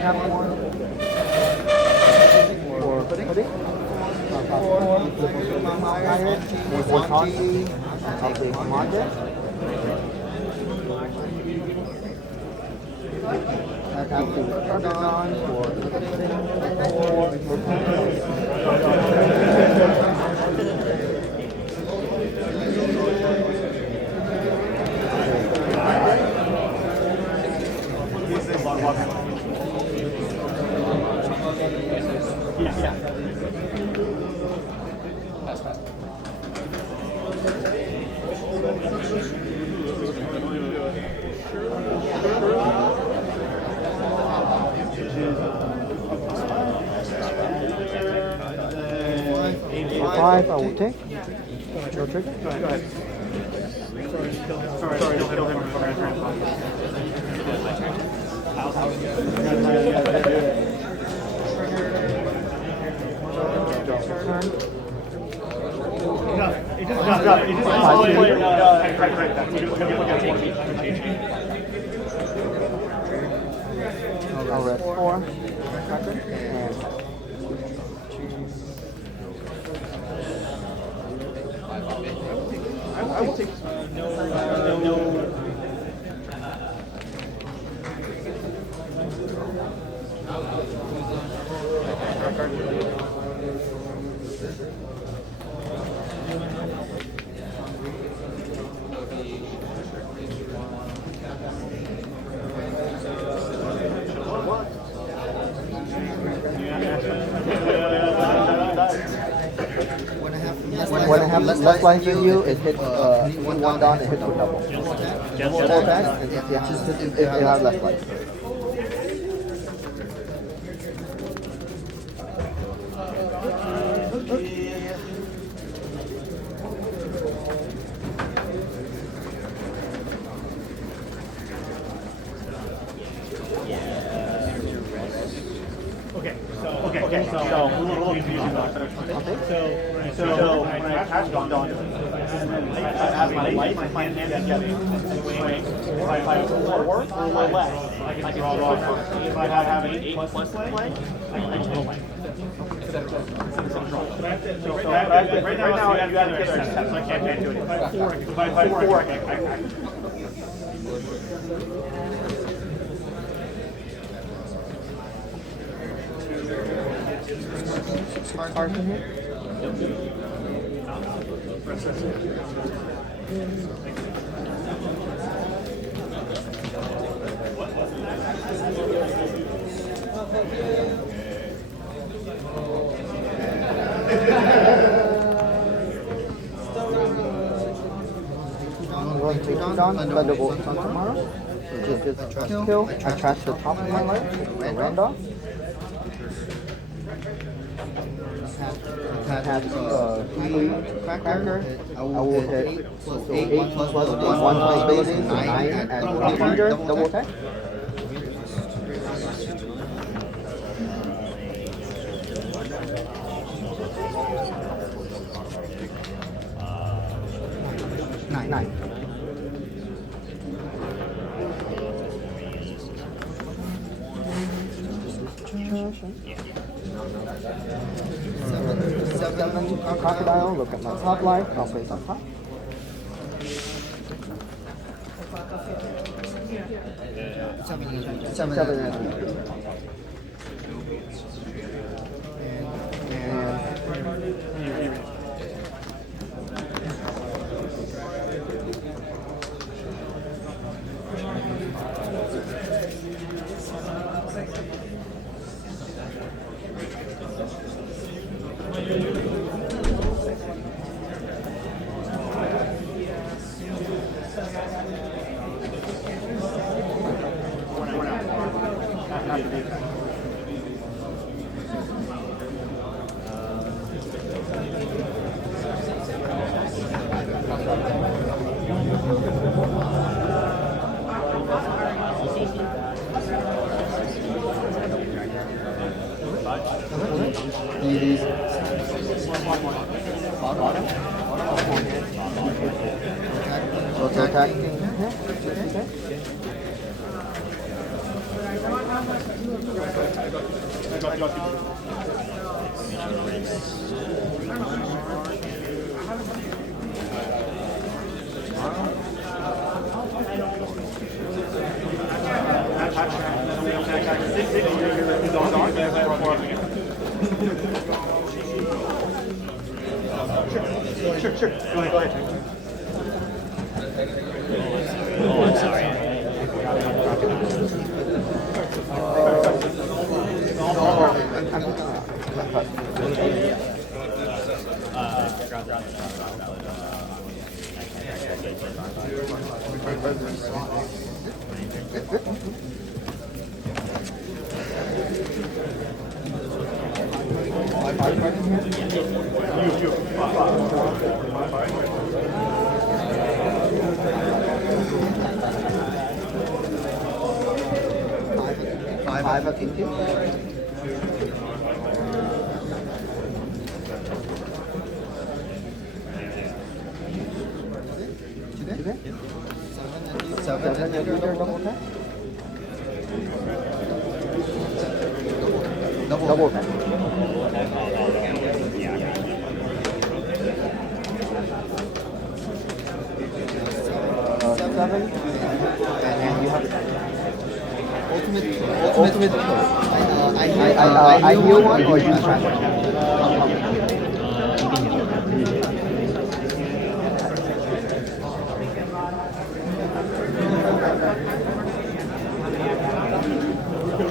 Tap one. Or pudding. One party of the commander. I have to turn it on Five, I will take. No trigger? Go ahead. I'll rest four. I will take no. When I have less life than you, it hits one down, it hits with double. Double attack, if you have less life. So when I attach Dawn, I have my life, my hand is getting if I four or less, I can draw first. If I have an 8 plus play, I can roll life. So right now you have to get so I can't do it. If I have 4, I can. Hard from here? I'm going to take down Thunderbolt on tomorrow. Just kill. I trash the top of my life. Randolph. Have 3 cracker. I will hit 8 plus 1 abilities, 9 and 300 double attack. Nine. Seven crocodile, look at my top life, I'll place on top. Seven. attacking. Sure. Go ahead. Oh, I'm sorry. Five against you. Seven and you double attack. Double attack. Seven. And you have ultimate. I heal one or you transfer? You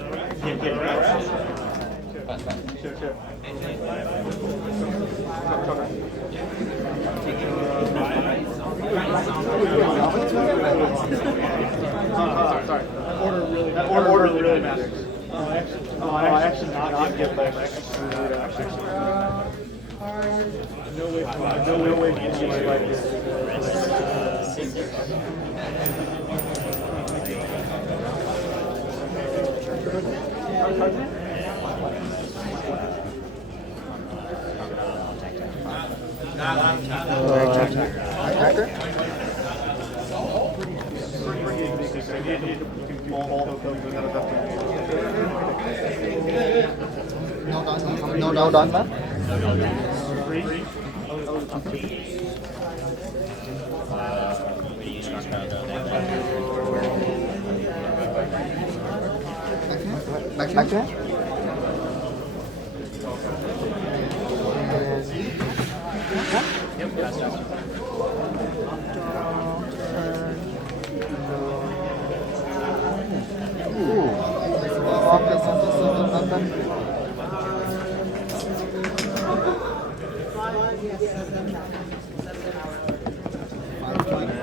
good. Sure. Sorry. That order really matters. I actually not get that. No way like this. Attacker? No done, man. Back to him.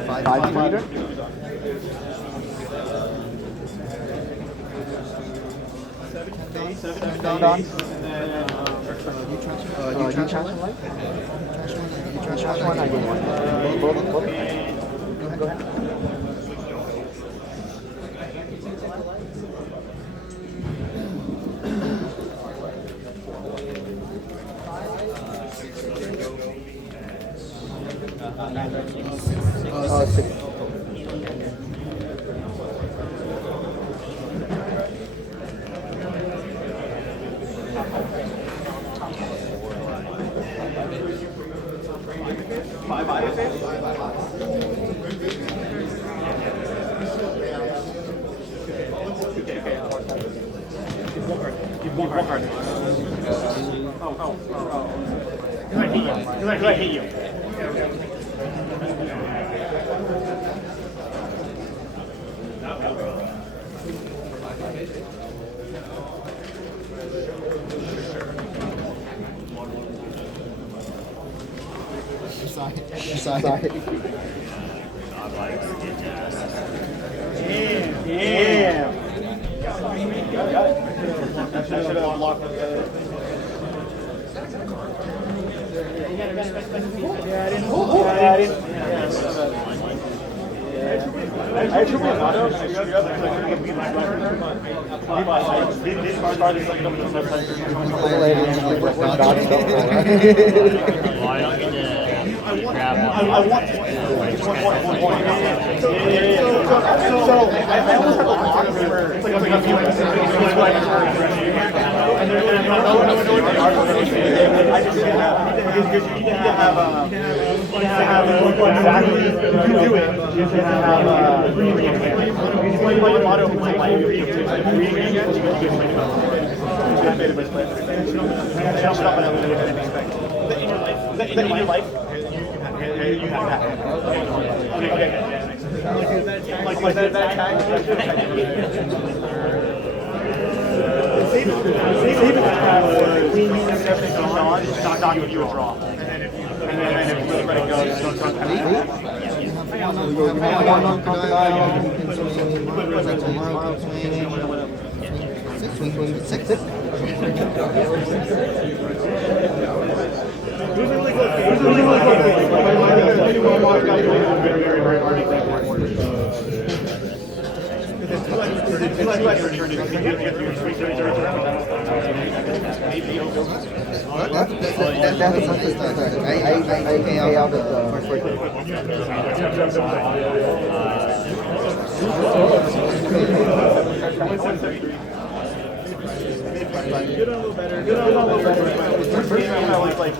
Five meter. Done. You transfer light? You transfer one, I get one. Both. Go ahead. Six. One card. Oh. Because I hate you. Sorry. Damn. Got it. I should have blocked it. Yeah, I didn't. I truly thought of screwed up because I couldn't get my these cards are like up to the left side. Well, I don't get to grab one. I want to. One point. So I almost have a lot of it's like a few and there's no I just didn't have because you need to have exactly you can do it. You can have like motto like reading again. The in your life. You have that. Okay. Like that tag. Save it not you a draw. And then if you let it go, don't have Get a little better. First game I was like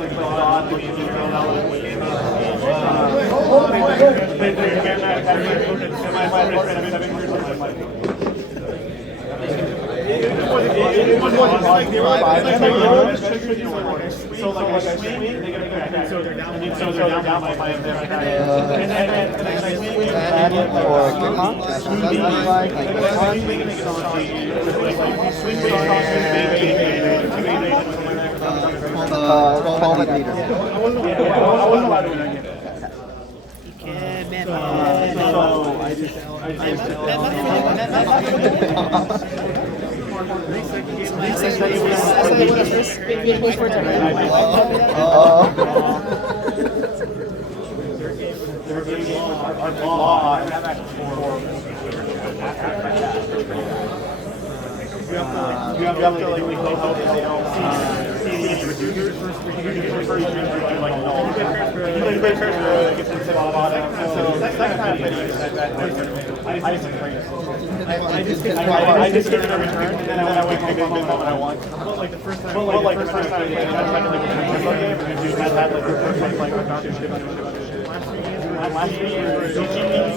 so like I swing, they get a so they're down by and you have to like help they don't see any reducers first like no you play transfer gets into the bottom so second time I just get the return and then I wait for a good moment I want but like the first time I tried to like do that like the first like last 3 years,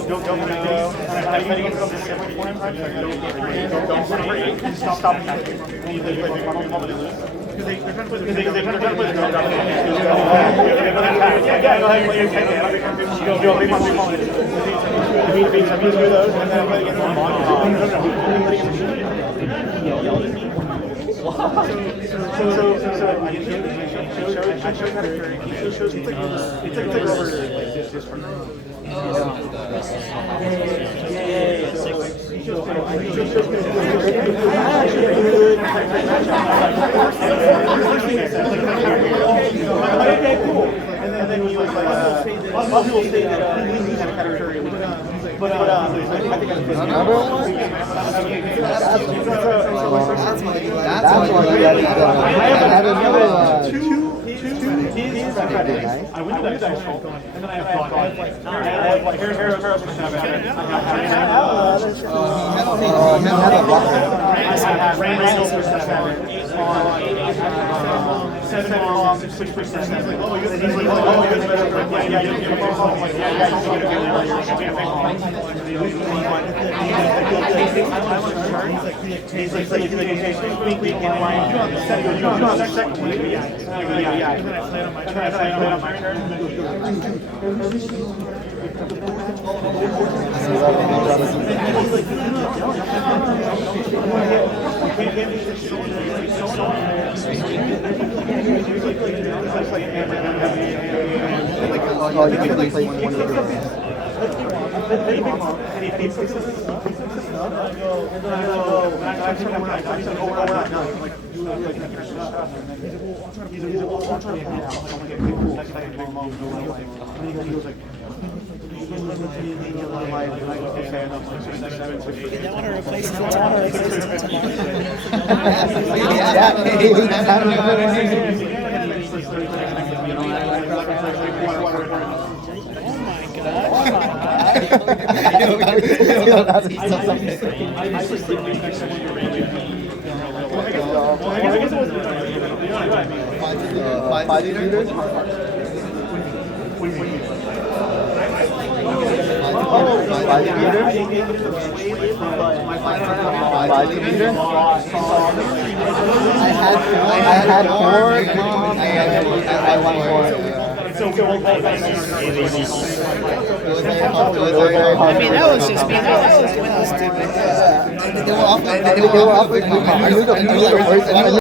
don't go for it. And I think it's something different for him. Don't go for it. Stop. And you play big one and lose. Because they're trying to play the no drop. Yeah, go ahead. Go big one. Beat some of those, and then I play against one. I showed how to carry. He shows it's like over just for okay, cool. And then he was like, a lot of people say that he had a carry, but I think that's why you got I have another two I went to that school, and then I have like here's I have Randall for 7 on 7 off, 6%. He's like, oh, you're better. Oh, you can play one of your I had 4. I won 4. I mean, that was just me. That was stupid. They were off. I knew the words.